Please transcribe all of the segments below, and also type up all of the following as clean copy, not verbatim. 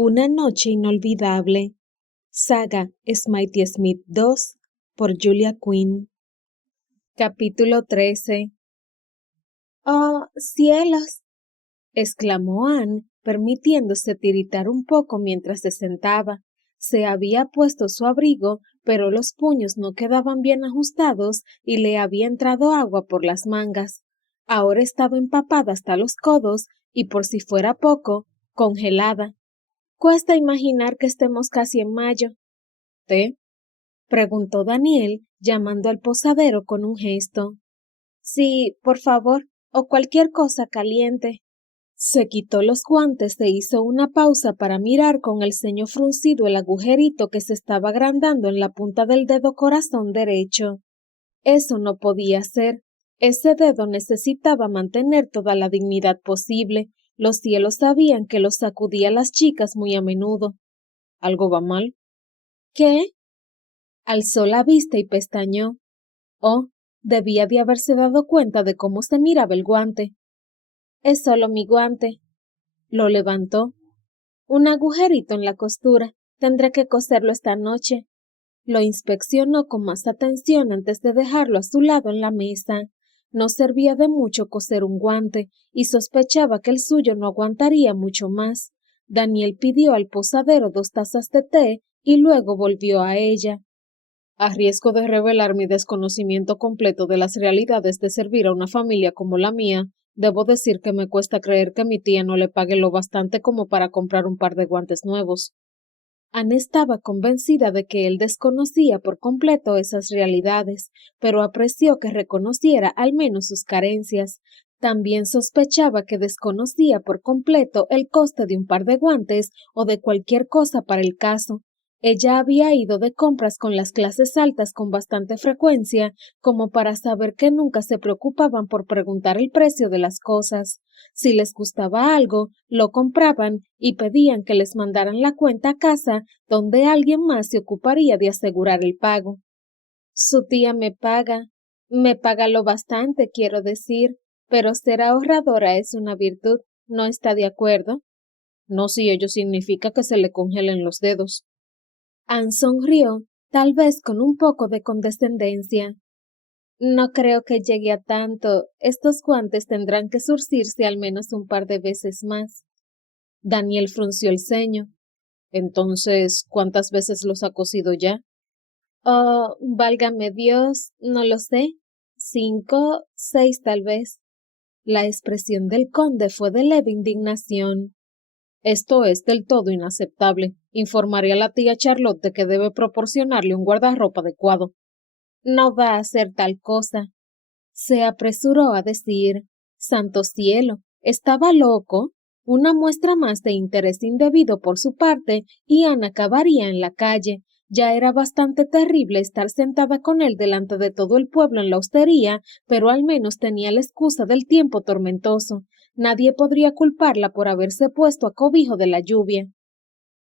Una noche inolvidable. Saga Smitey Smith 2 por Julia Quinn. Capítulo 13. ¡Oh, cielos! Exclamó Anne, permitiéndose tiritar un poco mientras se sentaba. Se había puesto su abrigo, pero los puños no quedaban bien ajustados y le había entrado agua por las mangas. Ahora estaba empapada hasta los codos y, por si fuera poco, congelada. Cuesta imaginar que estemos casi en mayo. ¿Té? Preguntó Daniel, llamando al posadero con un gesto. Sí, por favor, o cualquier cosa caliente. Se quitó los guantes e hizo una pausa para mirar con el ceño fruncido el agujerito que se estaba agrandando en la punta del dedo corazón derecho. Eso no podía ser. Ese dedo necesitaba mantener toda la dignidad posible. Los cielos sabían que lo sacudía a las chicas muy a menudo. ¿Algo va mal? ¿Qué? Alzó la vista y pestañeó. Oh, debía de haberse dado cuenta de cómo se miraba el guante. Es solo mi guante. Lo levantó. Un agujerito en la costura. Tendré que coserlo esta noche. Lo inspeccionó con más atención antes de dejarlo a su lado en la mesa. No servía de mucho coser un guante, y sospechaba que el suyo no aguantaría mucho más. Daniel pidió al posadero 2 tazas de té y luego volvió a ella. A riesgo de revelar mi desconocimiento completo de las realidades de servir a una familia como la mía, debo decir que me cuesta creer que mi tía no le pague lo bastante como para comprar un par de guantes nuevos. Anne estaba convencida de que él desconocía por completo esas realidades, pero apreció que reconociera al menos sus carencias. También sospechaba que desconocía por completo el coste de un par de guantes o de cualquier cosa para el caso. Ella había ido de compras con las clases altas con bastante frecuencia, como para saber que nunca se preocupaban por preguntar el precio de las cosas. Si les gustaba algo, lo compraban y pedían que les mandaran la cuenta a casa, donde alguien más se ocuparía de asegurar el pago. Su tía me paga lo bastante, quiero decir, pero ser ahorradora es una virtud, ¿no está de acuerdo? No si ello significa que se le congelen los dedos. Anne sonrió, tal vez con un poco de condescendencia. No creo que llegue a tanto. Estos guantes tendrán que surcirse al menos un par de veces más. Daniel frunció el ceño. Entonces, ¿cuántas veces los ha cosido ya? Oh, válgame Dios, no lo sé. 5, 6 tal vez. La expresión del conde fue de leve indignación. Esto es del todo inaceptable. Informaré a la tía Charlotte de que debe proporcionarle un guardarropa adecuado. No va a hacer tal cosa. Se apresuró a decir. Santo cielo, ¿estaba loco? Una muestra más de interés indebido por su parte, y Ana acabaría en la calle. Ya era bastante terrible estar sentada con él delante de todo el pueblo en la hostería, pero al menos tenía la excusa del tiempo tormentoso. Nadie podría culparla por haberse puesto a cobijo de la lluvia.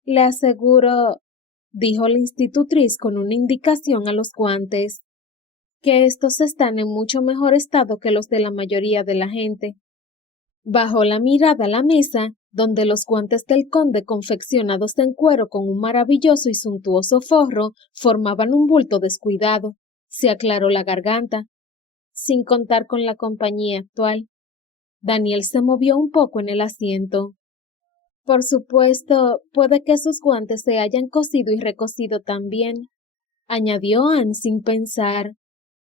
Le aseguro, dijo la institutriz con una indicación a los guantes, que estos están en mucho mejor estado que los de la mayoría de la gente. Bajó la mirada a la mesa, donde los guantes del conde confeccionados en cuero con un maravilloso y suntuoso forro formaban un bulto descuidado. Se aclaró la garganta, sin contar con la compañía actual. Daniel se movió un poco en el asiento. Por supuesto, puede que sus guantes se hayan cosido y recosido también, añadió Anne sin pensar.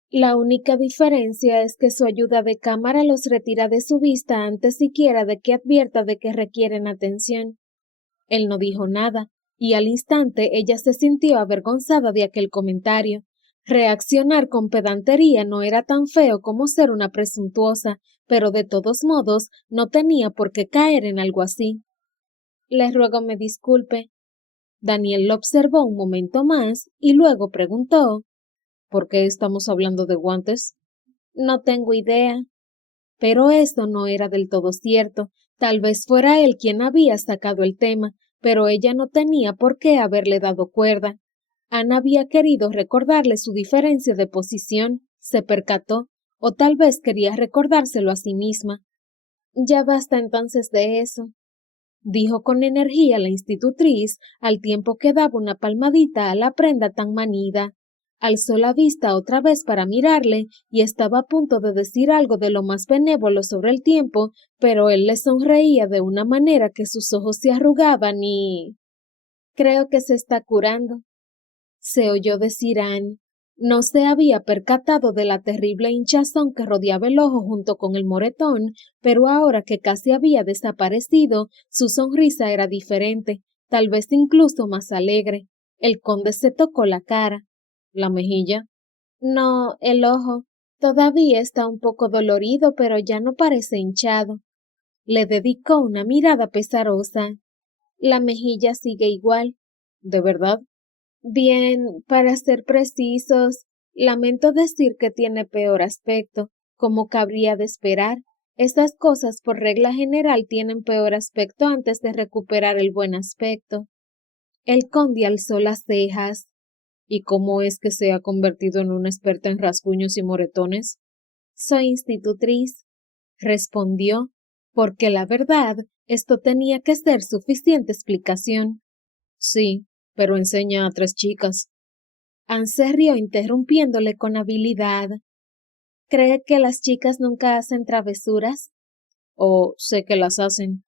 La única diferencia es que su ayuda de cámara los retira de su vista antes siquiera de que advierta de que requieren atención. Él no dijo nada, y al instante ella se sintió avergonzada de aquel comentario. Reaccionar con pedantería no era tan feo como ser una presuntuosa, pero de todos modos no tenía por qué caer en algo así. Le ruego me disculpe. Daniel lo observó un momento más y luego preguntó: ¿por qué estamos hablando de guantes? No tengo idea. Pero esto no era del todo cierto. Tal vez fuera él quien había sacado el tema, pero ella no tenía por qué haberle dado cuerda. Ana había querido recordarle su diferencia de posición, se percató, o tal vez quería recordárselo a sí misma. Ya basta entonces de eso. dijo con energía la institutriz, al tiempo que daba una palmadita a la prenda tan manida. Alzó la vista otra vez para mirarle y estaba a punto de decir algo de lo más benévolo sobre el tiempo, pero él le sonreía de una manera que sus ojos se arrugaban y... Creo que se está curando, se oyó decir Anne. No se había percatado de la terrible hinchazón que rodeaba el ojo junto con el moretón, pero ahora que casi había desaparecido, su sonrisa era diferente, tal vez incluso más alegre. El conde se tocó la cara. ¿La mejilla? No, el ojo. Todavía está un poco dolorido, pero ya no parece hinchado. Le dedicó una mirada pesarosa. La mejilla sigue igual. ¿De verdad? Bien, para ser precisos, lamento decir que tiene peor aspecto, como cabría de esperar. Estas cosas por regla general tienen peor aspecto antes de recuperar el buen aspecto. El conde alzó las cejas. ¿Y cómo es que se ha convertido en una experta en rasguños y moretones? Soy institutriz, respondió, porque la verdad, esto tenía que ser suficiente explicación. Sí, pero enseña a 3 chicas. Anne se rió interrumpiéndole con habilidad. ¿Cree que las chicas nunca hacen travesuras? Oh, sé que las hacen.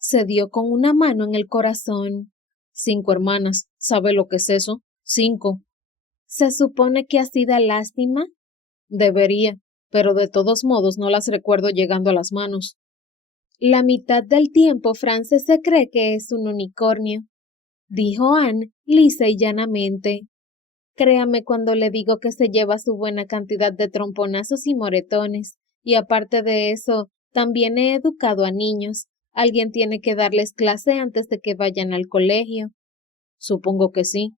Se dio con una mano en el corazón. 5 hermanas, ¿sabe lo que es eso? 5. ¿Se supone que así da lástima? Debería, pero de todos modos no las recuerdo llegando a las manos. La mitad del tiempo Frances se cree que es un unicornio, dijo Anne lisa y llanamente. Créame cuando le digo que se lleva su buena cantidad de tromponazos y moretones, y aparte de eso, también he educado a niños. Alguien tiene que darles clase antes de que vayan al colegio. Supongo que sí,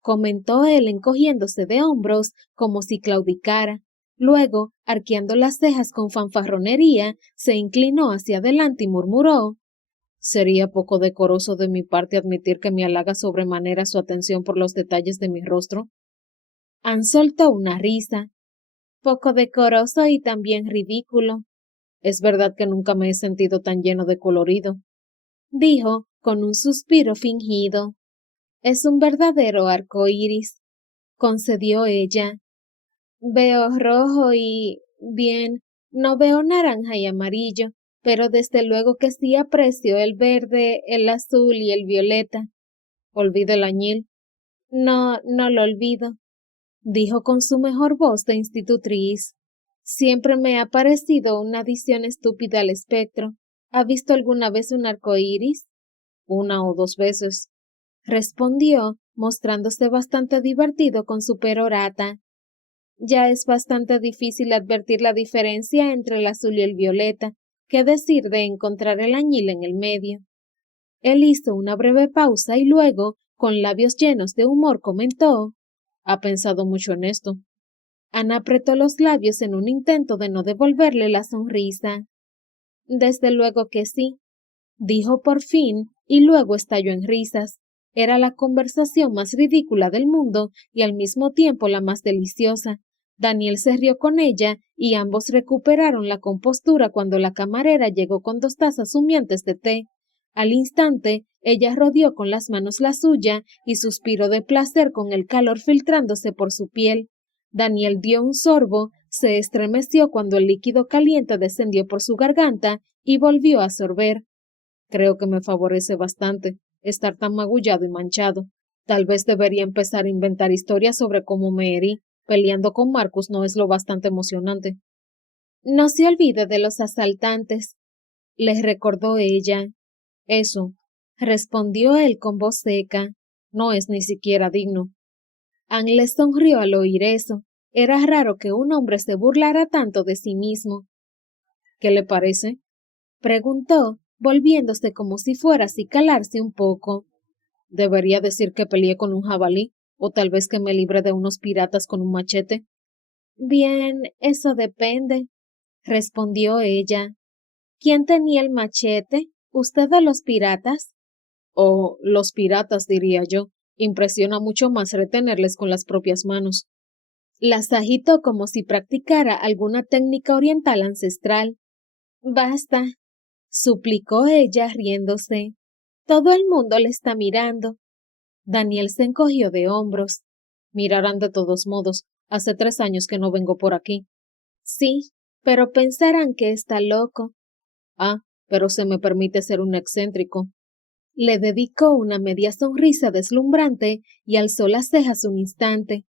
comentó él encogiéndose de hombros como si claudicara. Luego, arqueando las cejas con fanfarronería, se inclinó hacia adelante y murmuró: Sería poco decoroso de mi parte admitir que me halaga sobremanera su atención por los detalles de mi rostro. Anne soltó una risa. Poco decoroso y también ridículo. Es verdad que nunca me he sentido tan lleno de colorido, dijo con un suspiro fingido. Es un verdadero arco iris, concedió ella. Veo rojo y... bien, no veo naranja y amarillo, pero desde luego que sí aprecio el verde, el azul y el violeta. Olvide el añil. No, no lo olvido, dijo con su mejor voz de institutriz. Siempre me ha parecido una adición estúpida al espectro. ¿Ha visto alguna vez un arco iris? 1 o 2 veces, respondió, mostrándose bastante divertido con su perorata. Ya es bastante difícil advertir la diferencia entre el azul y el violeta, qué decir de encontrar el añil en el medio. Él hizo una breve pausa y luego, con labios llenos de humor, comentó: Ha pensado mucho en esto. Ana apretó los labios en un intento de no devolverle la sonrisa. Desde luego que sí, dijo por fin, y luego estalló en risas. Era la conversación más ridícula del mundo y al mismo tiempo la más deliciosa. Daniel se rió con ella y ambos recuperaron la compostura cuando la camarera llegó con 2 tazas humeantes de té. Al instante, ella rodeó con las manos la suya y suspiró de placer con el calor filtrándose por su piel. Daniel dio un sorbo, se estremeció cuando el líquido caliente descendió por su garganta y volvió a sorber. Creo que me favorece bastante estar tan magullado y manchado. Tal vez debería empezar a inventar historias sobre cómo me herí. Peleando con Marcus no es lo bastante emocionante. No se olvide de los asaltantes, les recordó ella. Eso, respondió él con voz seca. No es ni siquiera digno. Anne le sonrió al oír eso. Era raro que un hombre se burlara tanto de sí mismo. ¿Qué le parece? Preguntó, volviéndose como si fuera a acicalarse un poco. Debería decir que peleé con un jabalí, o tal vez que me libré de unos piratas con un machete. Bien, eso depende, respondió ella. ¿Quién tenía el machete? ¿Usted o los piratas? O los piratas, diría yo. Impresiona mucho más retenerles con las propias manos. Las agitó como si practicara alguna técnica oriental ancestral. Basta, suplicó ella riéndose. Todo el mundo le está mirando. Daniel se encogió de hombros. Mirarán de todos modos. Hace 3 años que no vengo por aquí. Sí, pero pensarán que está loco. Ah, pero se me permite ser un excéntrico. Le dedicó una media sonrisa deslumbrante y alzó las cejas un instante.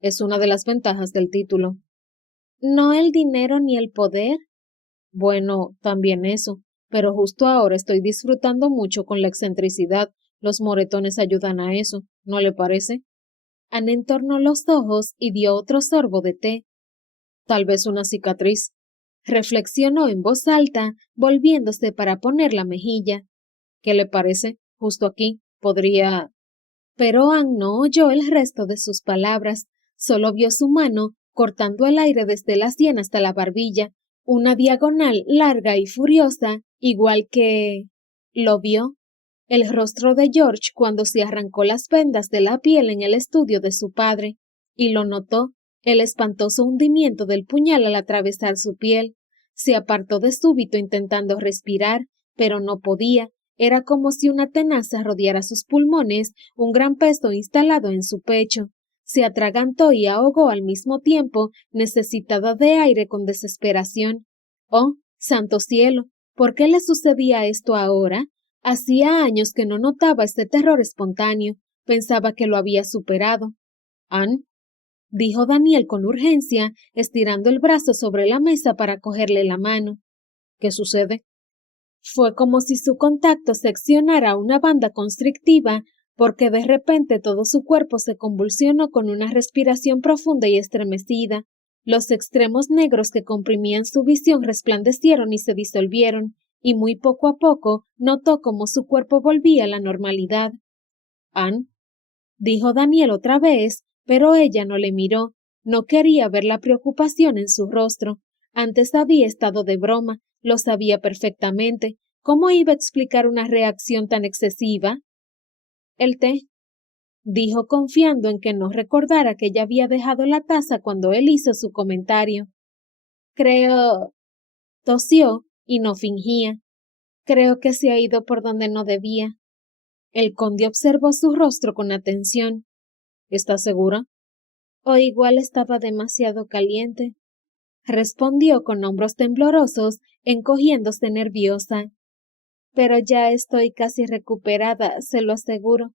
Es una de las ventajas del título. ¿No el dinero ni el poder? Bueno, también eso, pero justo ahora estoy disfrutando mucho con la excentricidad. Los moretones ayudan a eso, ¿no le parece? Anne entornó los ojos y dio otro sorbo de té. Tal vez una cicatriz. Reflexionó en voz alta, volviéndose para poner la mejilla. ¿Qué le parece? Justo aquí. Podría. Pero Anne no oyó el resto de sus palabras, solo vio su mano cortando el aire desde la sien hasta la barbilla, una diagonal larga y furiosa, igual que... ¿Lo vio? El rostro de George cuando se arrancó las vendas de la piel en el estudio de su padre, y lo notó, el espantoso hundimiento del puñal al atravesar su piel. Se apartó de súbito intentando respirar, pero no podía. Era como si una tenaza rodeara sus pulmones, un gran peso instalado en su pecho. Se atragantó y ahogó al mismo tiempo, necesitada de aire con desesperación. Oh, santo cielo, ¿por qué le sucedía esto ahora? Hacía años que no notaba este terror espontáneo. Pensaba que lo había superado. Anne, dijo Daniel con urgencia, estirando el brazo sobre la mesa para cogerle la mano. ¿Qué sucede? Fue como si su contacto seccionara una banda constrictiva, porque de repente todo su cuerpo se convulsionó con una respiración profunda y estremecida. Los extremos negros que comprimían su visión resplandecieron y se disolvieron, y muy poco a poco notó cómo su cuerpo volvía a la normalidad. Anne, dijo Daniel otra vez, pero ella no le miró. No quería ver la preocupación en su rostro. Antes había estado de broma, lo sabía perfectamente. ¿Cómo iba a explicar una reacción tan excesiva? El té, dijo confiando en que no recordara que ya había dejado la taza cuando él hizo su comentario. Creo... tosió y no fingía. Creo que se ha ido por donde no debía. El conde observó su rostro con atención. ¿Estás segura? O igual estaba demasiado caliente, respondió con hombros temblorosos, encogiéndose nerviosa. Pero ya estoy casi recuperada, se lo aseguro.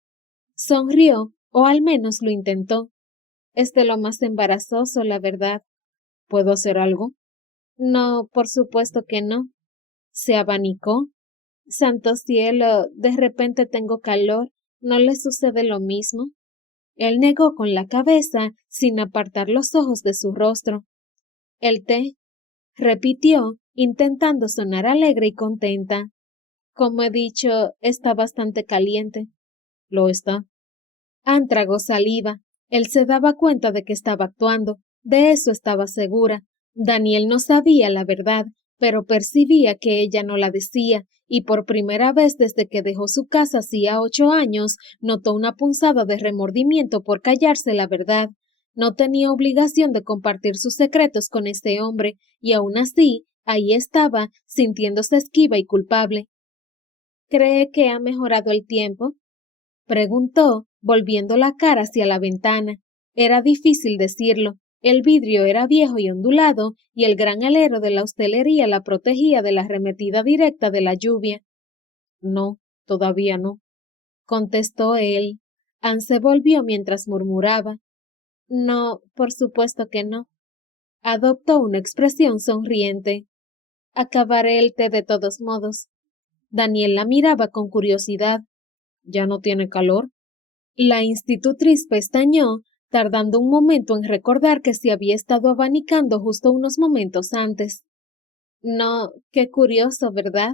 Sonrió, o al menos lo intentó. Es de lo más embarazoso, la verdad. ¿Puedo hacer algo? No, por supuesto que no. Se abanicó. Santo cielo, de repente tengo calor. ¿No le sucede lo mismo? Él negó con la cabeza, sin apartar los ojos de su rostro. El té, repitió, intentando sonar alegre y contenta. Como he dicho, está bastante caliente. Lo está. Anne tragó saliva. Él se daba cuenta de que estaba actuando, de eso estaba segura. Daniel no sabía la verdad, pero percibía que ella no la decía, y por primera vez desde que dejó su casa hacía 8 años, notó una punzada de remordimiento por callarse la verdad. No tenía obligación de compartir sus secretos con este hombre, y aún así, ahí estaba, sintiéndose esquiva y culpable. ¿Cree que ha mejorado el tiempo? Preguntó, volviendo la cara hacia la ventana. Era difícil decirlo. El vidrio era viejo y ondulado, y el gran alero de la hostelería la protegía de la arremetida directa de la lluvia. No, todavía no, contestó él. Anne se volvió mientras murmuraba. No, por supuesto que no. Adoptó una expresión sonriente. Acabaré el té de todos modos. Daniel la miraba con curiosidad. ¿Ya no tiene calor? La institutriz pestañeó, tardando un momento en recordar que se había estado abanicando justo unos momentos antes. No, qué curioso, ¿verdad?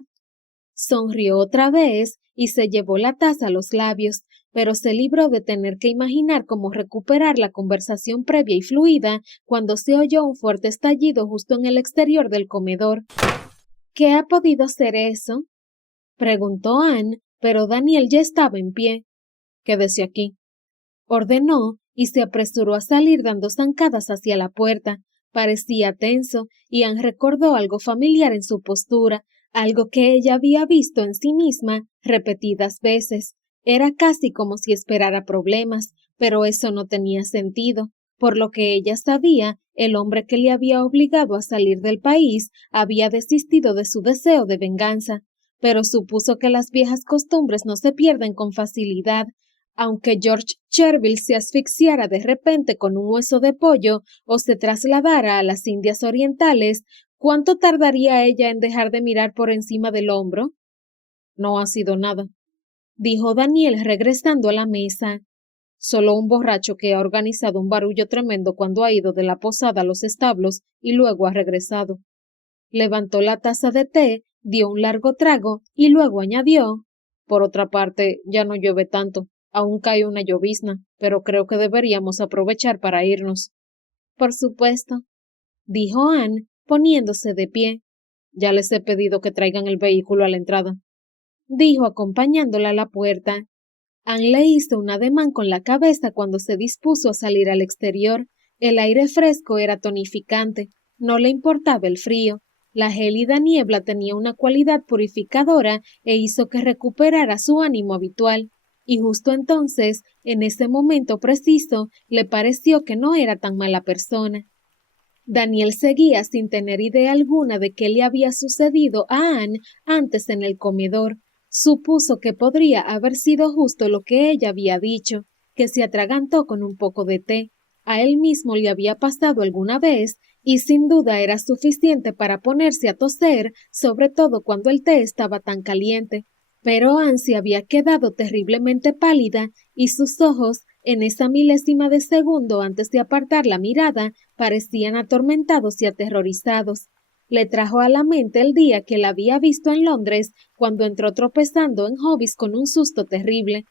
Sonrió otra vez y se llevó la taza a los labios, pero se libró de tener que imaginar cómo recuperar la conversación previa y fluida cuando se oyó un fuerte estallido justo en el exterior del comedor. ¿Qué ha podido ser eso? Preguntó Anne, pero Daniel ya estaba en pie. Quédese aquí, ordenó, y se apresuró a salir dando zancadas hacia la puerta. Parecía tenso, y Anne recordó algo familiar en su postura, algo que ella había visto en sí misma repetidas veces. Era casi como si esperara problemas, pero eso no tenía sentido. Por lo que ella sabía, el hombre que le había obligado a salir del país había desistido de su deseo de venganza, pero supuso que las viejas costumbres no se pierden con facilidad. Aunque George Cherville se asfixiara de repente con un hueso de pollo o se trasladara a las Indias Orientales, ¿cuánto tardaría ella en dejar de mirar por encima del hombro? No ha sido nada, dijo Daniel regresando a la mesa. Solo un borracho que ha organizado un barullo tremendo cuando ha ido de la posada a los establos y luego ha regresado. Levantó la taza de té, dio un largo trago y luego añadió: Por otra parte, ya no llueve tanto. Aún cae una llovizna, pero creo que deberíamos aprovechar para irnos. Por supuesto, dijo Anne, poniéndose de pie. Ya les he pedido que traigan el vehículo a la entrada, dijo acompañándola a la puerta. Anne le hizo un ademán con la cabeza cuando se dispuso a salir al exterior. El aire fresco era tonificante, no le importaba el frío. La gélida niebla tenía una cualidad purificadora e hizo que recuperara su ánimo habitual. Y justo entonces, en ese momento preciso, le pareció que no era tan mala persona. Daniel seguía sin tener idea alguna de qué le había sucedido a Anne antes en el comedor. Supuso que podría haber sido justo lo que ella había dicho, que se atragantó con un poco de té. A él mismo le había pasado alguna vez, y sin duda era suficiente para ponerse a toser, sobre todo cuando el té estaba tan caliente. Pero Anne se había quedado terriblemente pálida, y sus ojos, en esa milésima de segundo antes de apartar la mirada, parecían atormentados y aterrorizados. Le trajo a la mente el día que la había visto en Londres, cuando entró tropezando en Hobbies con un susto terrible.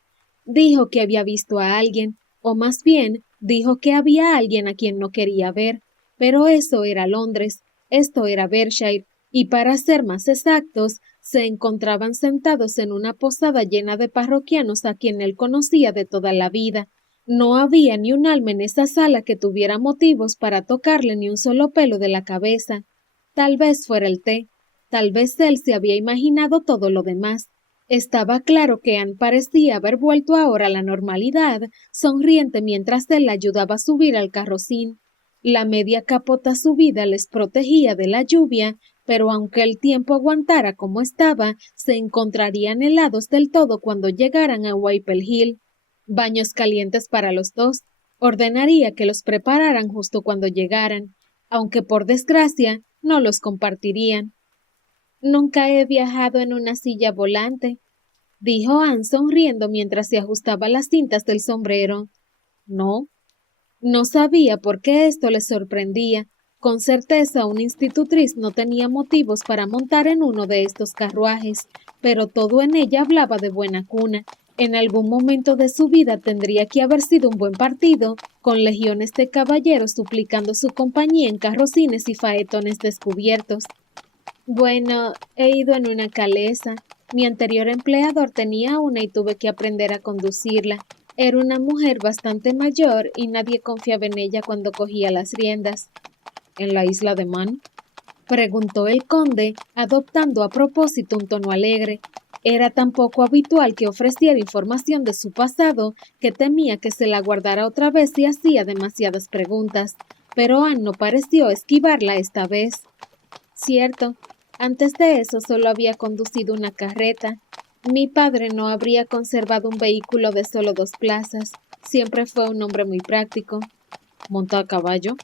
Dijo que había visto a alguien, o más bien, dijo que había alguien a quien no quería ver. Pero eso era Londres, esto era Berkshire, y para ser más exactos, se encontraban sentados en una posada llena de parroquianos a quien él conocía de toda la vida. No había ni un alma en esa sala que tuviera motivos para tocarle ni un solo pelo de la cabeza. Tal vez fuera el té, tal vez él se había imaginado todo lo demás. Estaba claro que Anne parecía haber vuelto ahora a la normalidad, sonriente mientras él la ayudaba a subir al carrocín. La media capota subida les protegía de la lluvia, pero aunque el tiempo aguantara como estaba, se encontrarían helados del todo cuando llegaran a Whipple Hill. Baños calientes para los dos. Ordenaría que los prepararan justo cuando llegaran, aunque por desgracia no los compartirían. Nunca he viajado en una silla volante, dijo Anne sonriendo mientras se ajustaba las cintas del sombrero. No. No sabía por qué esto le sorprendía. Con certeza una institutriz no tenía motivos para montar en uno de estos carruajes, pero todo en ella hablaba de buena cuna. En algún momento de su vida tendría que haber sido un buen partido, con legiones de caballeros suplicando su compañía en carrocines y faetones descubiertos. Bueno, he ido en una calesa. Mi anterior empleador tenía una y tuve que aprender a conducirla. Era una mujer bastante mayor y nadie confiaba en ella cuando cogía las riendas. ¿En la isla de Man?, preguntó el conde, adoptando a propósito un tono alegre. Era tan poco habitual que ofreciera información de su pasado que temía que se la guardara otra vez si hacía demasiadas preguntas, pero Anne no pareció esquivarla esta vez. Cierto, antes de eso solo había conducido una carreta. Mi padre no habría conservado un vehículo de solo 2 plazas. Siempre fue un hombre muy práctico. ¿Monta a caballo?,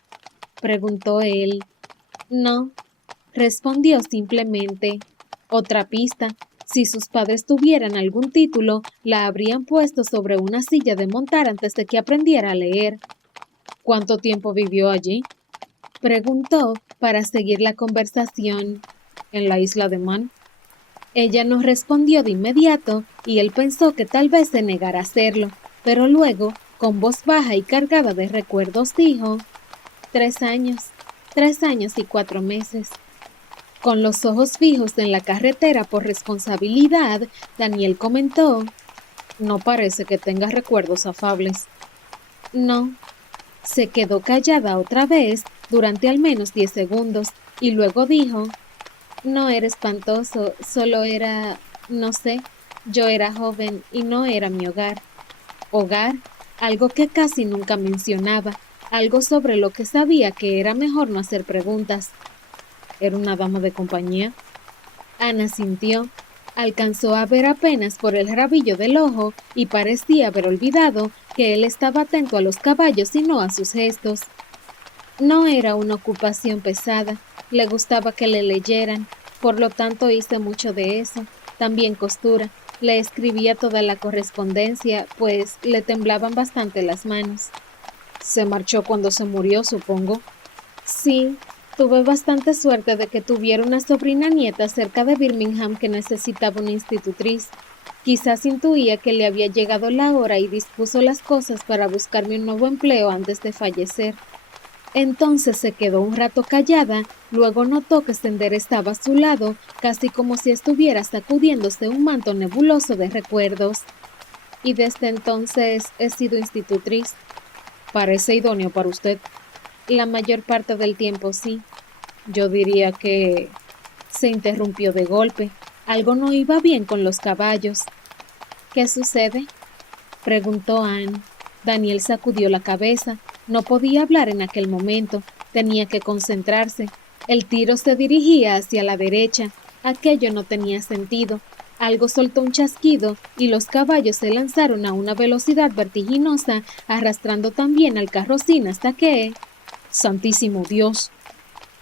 preguntó él. No, respondió simplemente. Otra pista. Si sus padres tuvieran algún título, la habrían puesto sobre una silla de montar antes de que aprendiera a leer. ¿Cuánto tiempo vivió allí?, preguntó para seguir la conversación. ¿En la isla de Man? Ella no respondió de inmediato y él pensó que tal vez se negara a hacerlo, pero luego, con voz baja y cargada de recuerdos, dijo: 3 años, 3 años y 4 meses. Con los ojos fijos en la carretera por responsabilidad, Daniel comentó: No parece que tengas recuerdos afables. No. Se quedó callada otra vez durante al menos 10 segundos y luego dijo: No era espantoso, solo era, no sé, yo era joven y no era mi hogar. Hogar, algo que casi nunca mencionaba, algo sobre lo que sabía que era mejor no hacer preguntas. ¿Era una dama de compañía? Ana sintió. Alcanzó a ver apenas por el rabillo del ojo y parecía haber olvidado que él estaba atento a los caballos y no a sus gestos. No era una ocupación pesada, le gustaba que le leyeran, por lo tanto hice mucho de eso. También costura, le escribía toda la correspondencia, pues le temblaban bastante las manos. Se marchó cuando se murió, supongo. Sí, tuve bastante suerte de que tuviera una sobrina nieta cerca de Birmingham que necesitaba una institutriz. Quizás intuía que le había llegado la hora y dispuso las cosas para buscarme un nuevo empleo antes de fallecer. Entonces se quedó un rato callada, luego notó que Sender estaba a su lado, casi como si estuviera sacudiéndose un manto nebuloso de recuerdos. Y desde entonces he sido institutriz. Parece idóneo para usted. La mayor parte del tiempo sí. Yo diría que se interrumpió de golpe. Algo no iba bien con los caballos. ¿Qué sucede? Preguntó Anne. Daniel sacudió la cabeza. No podía hablar en aquel momento. Tenía que concentrarse. El tiro se dirigía hacia la derecha. Aquello no tenía sentido. Algo soltó un chasquido y los caballos se lanzaron a una velocidad vertiginosa, arrastrando también al carrocín hasta que... ¡Santísimo Dios!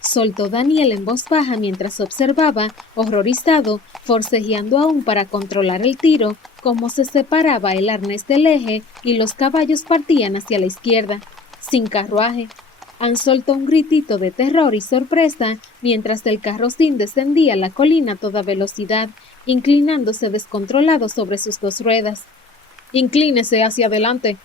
Soltó Daniel en voz baja mientras observaba, horrorizado, forcejeando aún para controlar el tiro, cómo se separaba el arnés del eje y los caballos partían hacia la izquierda, sin carruaje. Ann soltó un gritito de terror y sorpresa mientras el carrocín descendía la colina a toda velocidad, inclinándose descontrolado sobre sus dos ruedas. Inclínese hacia adelante,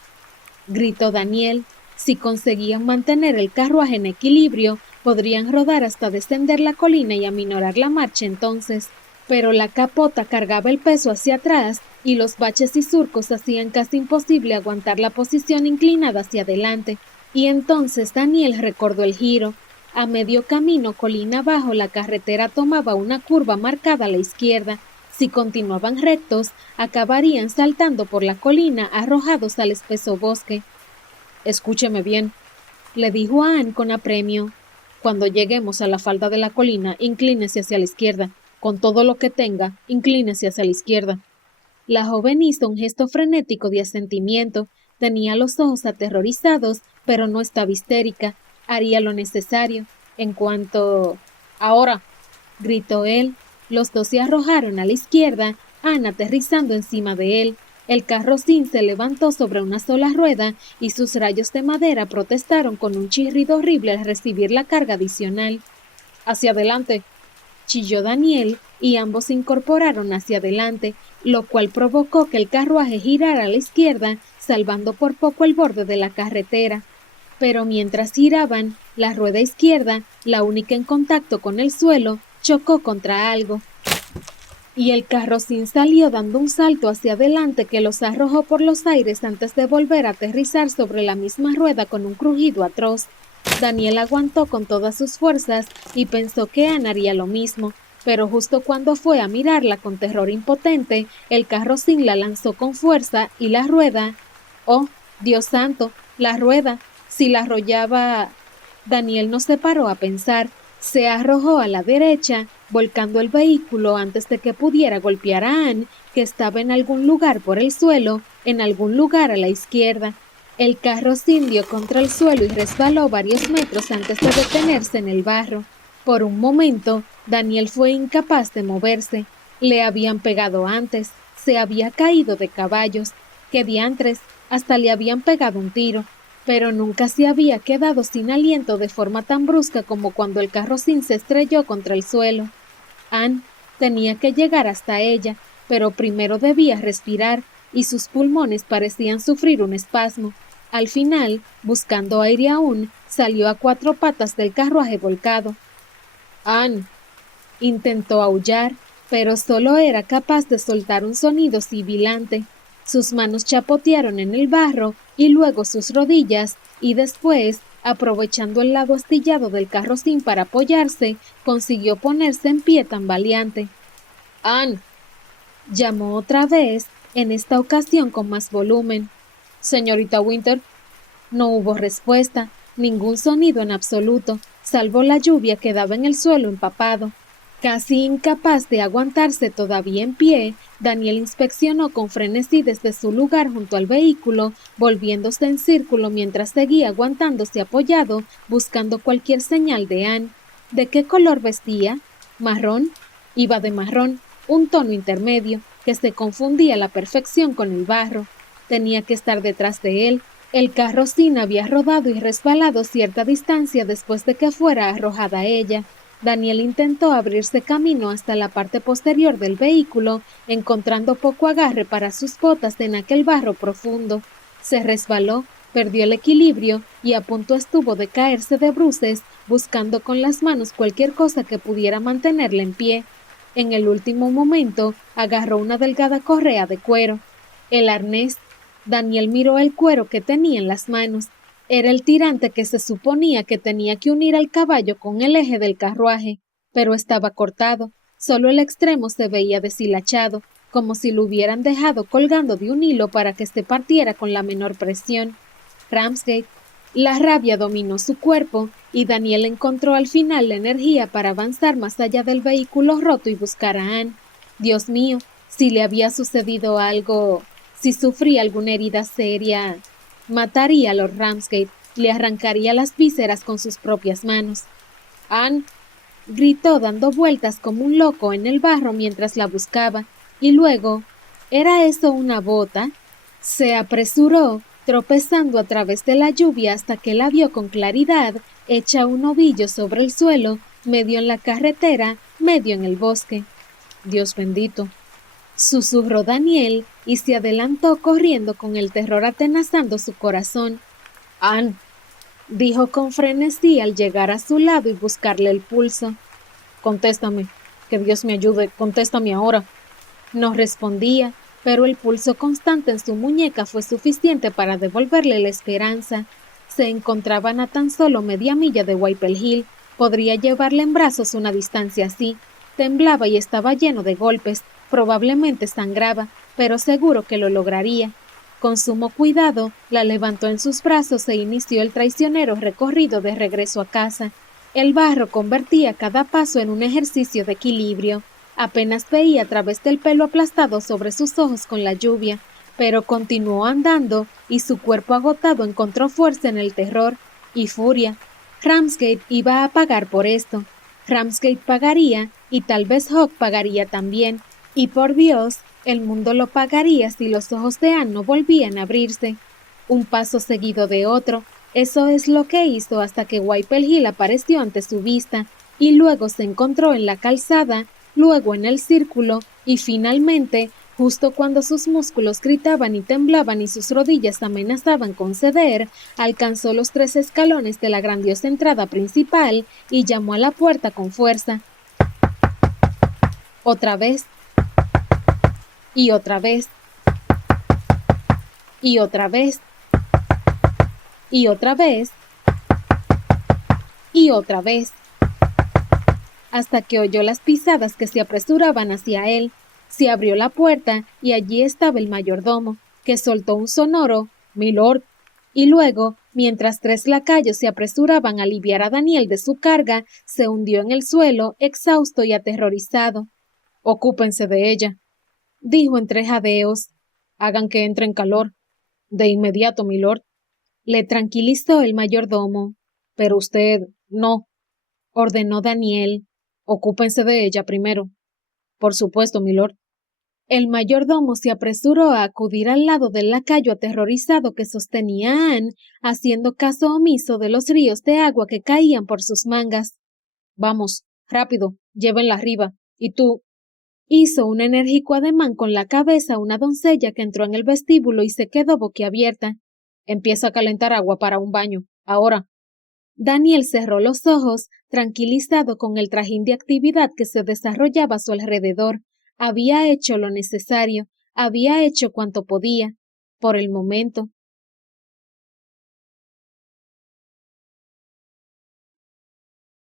gritó Daniel. Si conseguían mantener el carruaje en equilibrio, podrían rodar hasta descender la colina y aminorar la marcha entonces. Pero la capota cargaba el peso hacia atrás y los baches y surcos hacían casi imposible aguantar la posición inclinada hacia adelante. Y entonces Daniel recordó el giro. A medio camino colina abajo la carretera tomaba una curva marcada a la izquierda. Si continuaban rectos, acabarían saltando por la colina arrojados al espeso bosque. Escúcheme bien, le dijo a Anne con apremio. Cuando lleguemos a la falda de la colina, inclínese hacia la izquierda. Con todo lo que tenga, inclínese hacia la izquierda. La joven hizo un gesto frenético de asentimiento. Tenía los ojos aterrorizados, pero no estaba histérica. Haría lo necesario. En cuanto... Ahora, gritó él. Los dos se arrojaron a la izquierda, Anne aterrizando encima de él. El carrocín se levantó sobre una sola rueda y sus rayos de madera protestaron con un chirrido horrible al recibir la carga adicional. Hacia adelante, chilló Daniel, y ambos se incorporaron hacia adelante, lo cual provocó que el carruaje girara a la izquierda, salvando por poco el borde de la carretera. Pero mientras giraban, la rueda izquierda, la única en contacto con el suelo, chocó contra algo, y el carrocín salió dando un salto hacia adelante que los arrojó por los aires antes de volver a aterrizar sobre la misma rueda con un crujido atroz. Daniel aguantó con todas sus fuerzas y pensó que Anne haría lo mismo, pero justo cuando fue a mirarla con terror impotente, el carrocín la lanzó con fuerza y la rueda... ¡Oh, Dios santo! La rueda. Si la arrollaba... Daniel no se paró a pensar. Se arrojó a la derecha, volcando el vehículo antes de que pudiera golpear a Anne, que estaba en algún lugar por el suelo, en algún lugar a la izquierda. El carro dio contra el suelo y resbaló varios metros antes de detenerse en el barro. Por un momento, Daniel fue incapaz de moverse. Le habían pegado antes, se había caído de caballos. ¡Qué diantres! Hasta le habían pegado un tiro. Pero nunca se había quedado sin aliento de forma tan brusca como cuando el carrocín se estrelló contra el suelo. Anne tenía que llegar hasta ella, pero primero debía respirar, y sus pulmones parecían sufrir un espasmo. Al final, buscando aire aún, salió a cuatro patas del carruaje volcado. Anne intentó aullar, pero solo era capaz de soltar un sonido sibilante. Sus manos chapotearon en el barro y luego sus rodillas, y después, Aprovechando el lado astillado del carrocín para apoyarse, consiguió ponerse en pie tambaleante. «Anne», llamó otra vez, en esta ocasión con más volumen. «Señorita Winter». No hubo respuesta, ningún sonido en absoluto, salvo la lluvia que daba en el suelo empapado. Casi incapaz de aguantarse todavía en pie, Daniel inspeccionó con frenesí desde su lugar junto al vehículo, volviéndose en círculo mientras seguía aguantándose apoyado, buscando cualquier señal de Anne. ¿De qué color vestía? ¿Marrón? Iba de marrón, un tono intermedio, que se confundía a la perfección con el barro. Tenía que estar detrás de él. El carrocín había rodado y resbalado cierta distancia después de que fuera arrojada ella. Daniel intentó abrirse camino hasta la parte posterior del vehículo, encontrando poco agarre para sus botas en aquel barro profundo. Se resbaló, perdió el equilibrio y a punto estuvo de caerse de bruces, buscando con las manos cualquier cosa que pudiera mantenerla en pie. En el último momento, agarró una delgada correa de cuero. El arnés. Daniel miró el cuero que tenía en las manos. Era el tirante que se suponía que tenía que unir al caballo con el eje del carruaje, pero estaba cortado, solo el extremo se veía deshilachado, como si lo hubieran dejado colgando de un hilo para que se partiera con la menor presión. Ramsgate. La rabia dominó su cuerpo y Daniel encontró al final la energía para avanzar más allá del vehículo roto y buscar a Anne. Dios mío, si le había sucedido algo, si sufría alguna herida seria, mataría a Lord Ramsgate, le arrancaría las vísceras con sus propias manos. «Anne», gritó dando vueltas como un loco en el barro mientras la buscaba, y luego, ¿era eso una bota? Se apresuró, tropezando a través de la lluvia hasta que la vio con claridad, hecha un ovillo sobre el suelo, medio en la carretera, medio en el bosque. «Dios bendito», susurró Daniel y se adelantó corriendo con el terror atenazando su corazón. «Anne», dijo con frenesí al llegar a su lado y buscarle el pulso. «Contéstame, que Dios me ayude, contéstame ahora». No respondía, pero el pulso constante en su muñeca fue suficiente para devolverle la esperanza. Se encontraban a tan solo media milla de Whitehall Hill. Podría llevarle en brazos una distancia así. Temblaba y estaba lleno de golpes. Probablemente sangraba, pero seguro que lo lograría. Con sumo cuidado, la levantó en sus brazos e inició el traicionero recorrido de regreso a casa. El barro convertía cada paso en un ejercicio de equilibrio. Apenas veía a través del pelo aplastado sobre sus ojos con la lluvia, pero continuó andando y su cuerpo agotado encontró fuerza en el terror y furia. Ramsgate iba a pagar por esto. Ramsgate pagaría y tal vez Hawke pagaría también. Y por Dios, el mundo lo pagaría si los ojos de Anne no volvían a abrirse. Un paso seguido de otro, eso es lo que hizo hasta que Whitehall Hill apareció ante su vista, y luego se encontró en la calzada, luego en el círculo, y finalmente, justo cuando sus músculos gritaban y temblaban y sus rodillas amenazaban con ceder, alcanzó los 3 escalones de la grandiosa entrada principal y llamó a la puerta con fuerza. Otra vez. Y otra vez. Y otra vez. Y otra vez. Y otra vez. Hasta que oyó las pisadas que se apresuraban hacia él. Se abrió la puerta y allí estaba el mayordomo, que soltó un sonoro «Milord», y luego, mientras 3 lacayos se apresuraban a aliviar a Daniel de su carga, se hundió en el suelo, exhausto y aterrorizado. «Ocúpense de ella», dijo entre jadeos. «Hagan que entre en calor». «De inmediato, milord», le tranquilizó el mayordomo. «Pero usted no», ordenó Daniel. «Ocúpense de ella primero». «Por supuesto, milord». El mayordomo se apresuró a acudir al lado del lacayo aterrorizado que sostenía a Anne, haciendo caso omiso de los ríos de agua que caían por sus mangas. «Vamos, rápido, llévenla arriba. Y tú». Hizo un enérgico ademán con la cabeza a una doncella que entró en el vestíbulo y se quedó boquiabierta. «Empieza a calentar agua para un baño. Ahora». Daniel cerró los ojos, tranquilizado con el trajín de actividad que se desarrollaba a su alrededor. Había hecho lo necesario, había hecho cuanto podía. Por el momento,